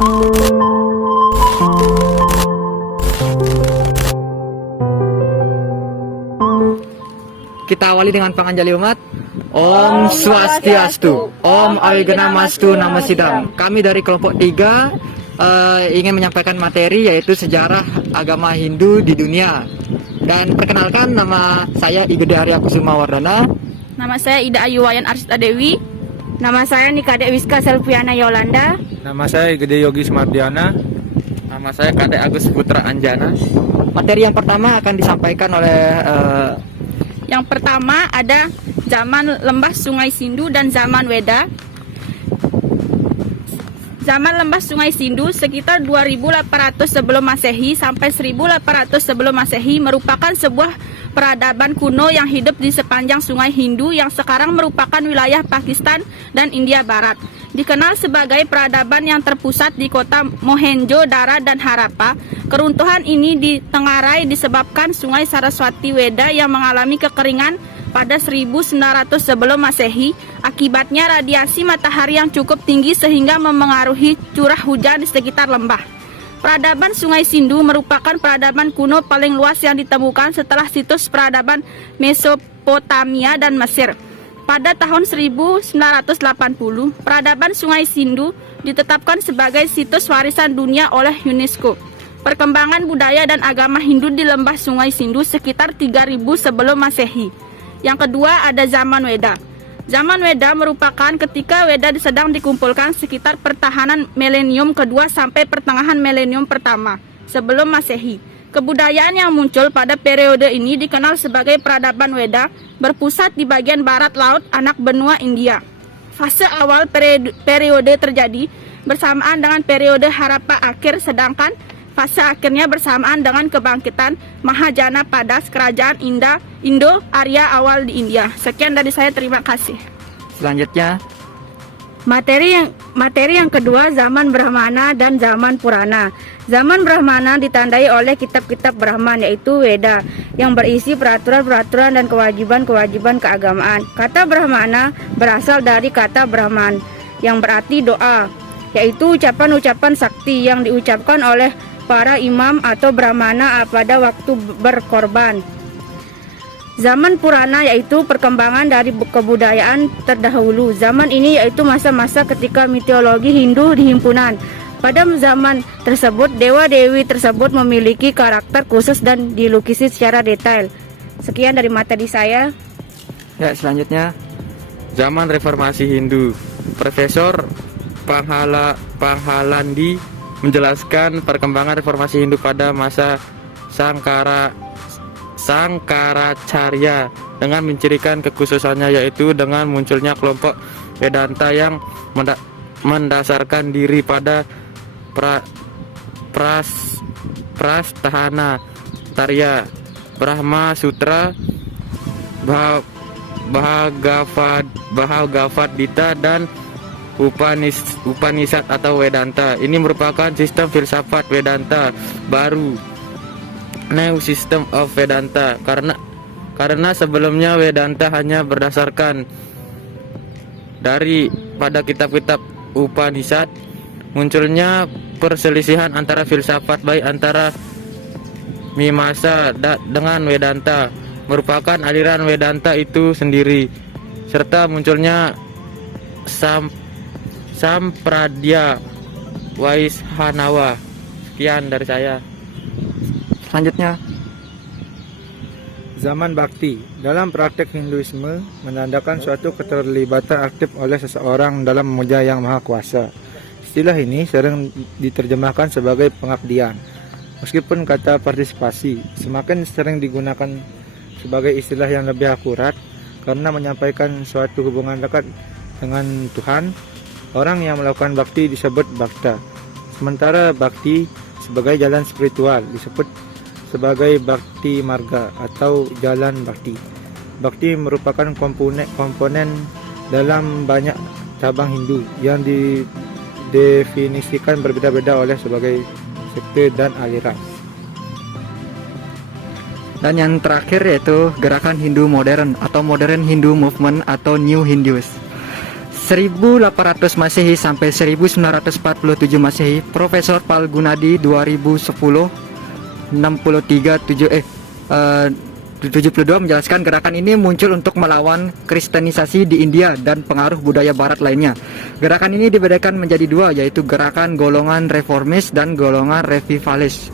Kita awali dengan panganjali umat. Om Swastiastu, Om Awigana-mastu Namo Sidam. Kami dari kelompok 3 ingin menyampaikan materi yaitu sejarah agama Hindu di dunia. Dan perkenalkan, nama saya Igede Arya Kusuma Wardana. Nama saya Ida Ayu Wayan Arsita Dewi. Nama saya Nikade Wiska Selviana Yolanda. Nama saya Gede Yogi Sumardiana. Nama saya Kade Agus Putra Anjana. Materi yang pertama akan disampaikan oleh Yang pertama ada zaman lembah Sungai Sindu dan zaman Weda. Zaman lembah Sungai Sindu sekitar 2800 sebelum Masehi sampai 1800 sebelum Masehi merupakan sebuah peradaban kuno yang hidup di sepanjang Sungai Hindu yang sekarang merupakan wilayah Pakistan dan India Barat. Dikenal sebagai peradaban yang terpusat di kota Mohenjo-daro dan Harappa. Keruntuhan ini ditengarai disebabkan Sungai Saraswati Weda yang mengalami kekeringan pada 1900 sebelum Masehi. Akibatnya radiasi matahari yang cukup tinggi sehingga memengaruhi curah hujan di sekitar lembah. Peradaban Sungai Sindu merupakan peradaban kuno paling luas yang ditemukan setelah situs peradaban Mesopotamia dan Mesir. Pada tahun 1980, peradaban Sungai Sindu ditetapkan sebagai situs warisan dunia oleh UNESCO. Perkembangan budaya dan agama Hindu di lembah Sungai Sindu sekitar 3000 sebelum Masehi. Yang kedua ada zaman Weda. Zaman Weda merupakan ketika Weda sedang dikumpulkan sekitar pertahanan milenium kedua sampai pertengahan milenium pertama sebelum Masehi. Kebudayaan yang muncul pada periode ini dikenal sebagai peradaban Weda, berpusat di bagian barat laut anak benua India. Fase awal periode terjadi bersamaan dengan periode Harappa akhir, sedangkan fase akhirnya bersamaan dengan kebangkitan Mahajana pada kerajaan Indo-Arya awal di India. Sekian dari saya, terima kasih. selanjutnya. Materi yang kedua, zaman Brahmana dan zaman Purana. Zaman Brahmana ditandai oleh kitab-kitab Brahman yaitu Weda yang berisi peraturan-peraturan dan kewajiban-kewajiban keagamaan. Kata Brahmana berasal dari kata Brahman yang berarti doa, yaitu ucapan-ucapan sakti yang diucapkan oleh para imam atau Brahmana pada waktu berkorban. Zaman Purana yaitu perkembangan dari kebudayaan terdahulu. Zaman ini yaitu masa-masa ketika mitologi Hindu dihimpunan. Pada zaman tersebut, dewa-dewi tersebut memiliki karakter khusus dan dilukisi secara detail. Sekian dari materi saya. Ya, selanjutnya. Zaman Reformasi Hindu. Profesor Panghalandi menjelaskan perkembangan reformasi Hindu pada masa Sangkaracarya dengan mencirikan kekhususannya yaitu dengan munculnya kelompok Vedanta yang mendasarkan diri pada Prastahana Tarya, Brahma Sutra, Bhagavad Gita dan Upanishad atau Vedanta. Ini merupakan sistem filsafat Vedanta baru, New System of Vedanta, karena sebelumnya Vedanta hanya berdasarkan dari pada kitab-kitab Upanishad. Munculnya perselisihan antara filsafat baik antara Mimamsa dengan Vedanta, merupakan aliran Vedanta itu sendiri, serta munculnya Sampradaya Vaishnava. Sekian dari saya. Selanjutnya. Zaman Bhakti. Dalam praktek Hinduisme menandakan suatu keterlibatan aktif oleh seseorang dalam memuja Yang Maha Kuasa. Istilah ini sering diterjemahkan sebagai pengabdian. Meskipun kata partisipasi semakin sering digunakan sebagai istilah yang lebih akurat karena menyampaikan suatu hubungan dekat dengan Tuhan. Orang yang melakukan bakti disebut bhakta. Sementara bakti sebagai jalan spiritual disebut sebagai Bhakti Marga atau Jalan Bhakti. Bhakti merupakan komponen dalam banyak cabang Hindu yang didefinisikan berbeda-beda oleh sebagai sekte dan aliran. Dan yang terakhir yaitu gerakan Hindu modern atau Modern Hindu Movement atau New Hindus. 1800 Masehi sampai 1947 Masehi, Profesor Palgunadi 72 menjelaskan gerakan ini muncul untuk melawan kristenisasi di India dan pengaruh budaya barat lainnya. Gerakan ini dibedakan menjadi dua, yaitu gerakan golongan reformis dan golongan revivalis.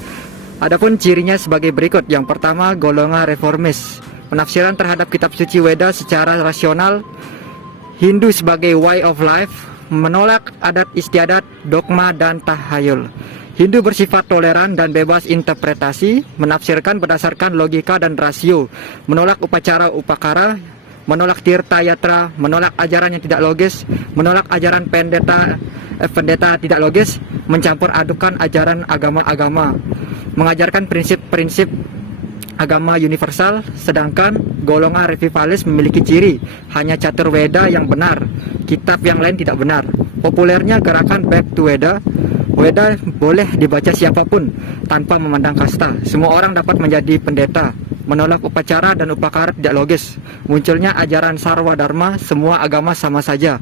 Adapun cirinya sebagai berikut. Yang pertama, golongan reformis. Penafsiran terhadap kitab suci Weda secara rasional, Hindu sebagai way of life, menolak adat istiadat, dogma, dan tahayul. Hindu bersifat toleran dan bebas interpretasi, menafsirkan berdasarkan logika dan rasio, menolak upacara upakara, menolak tirta yatra, menolak ajaran yang tidak logis, menolak ajaran pendeta tidak logis, mencampur adukan ajaran agama-agama, mengajarkan prinsip-prinsip agama universal, sedangkan golongan revivalis memiliki ciri hanya catur Weda yang benar, kitab yang lain tidak benar. Populernya gerakan back to Weda. Weda boleh dibaca siapapun tanpa memandang kasta. Semua orang dapat menjadi pendeta. Menolak upacara dan upakara tidak logis. Munculnya ajaran Sarwa Dharma, semua agama sama saja.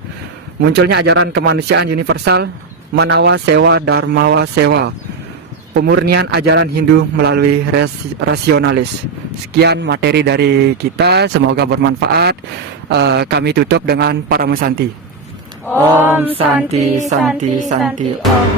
Munculnya ajaran kemanusiaan universal, Manawa Sewa Dharmawa Sewa. Pemurnian ajaran Hindu melalui rasionalis. Sekian materi dari kita, semoga bermanfaat. Kami tutup dengan Parama Santi. Om Santi Santi Santi Om.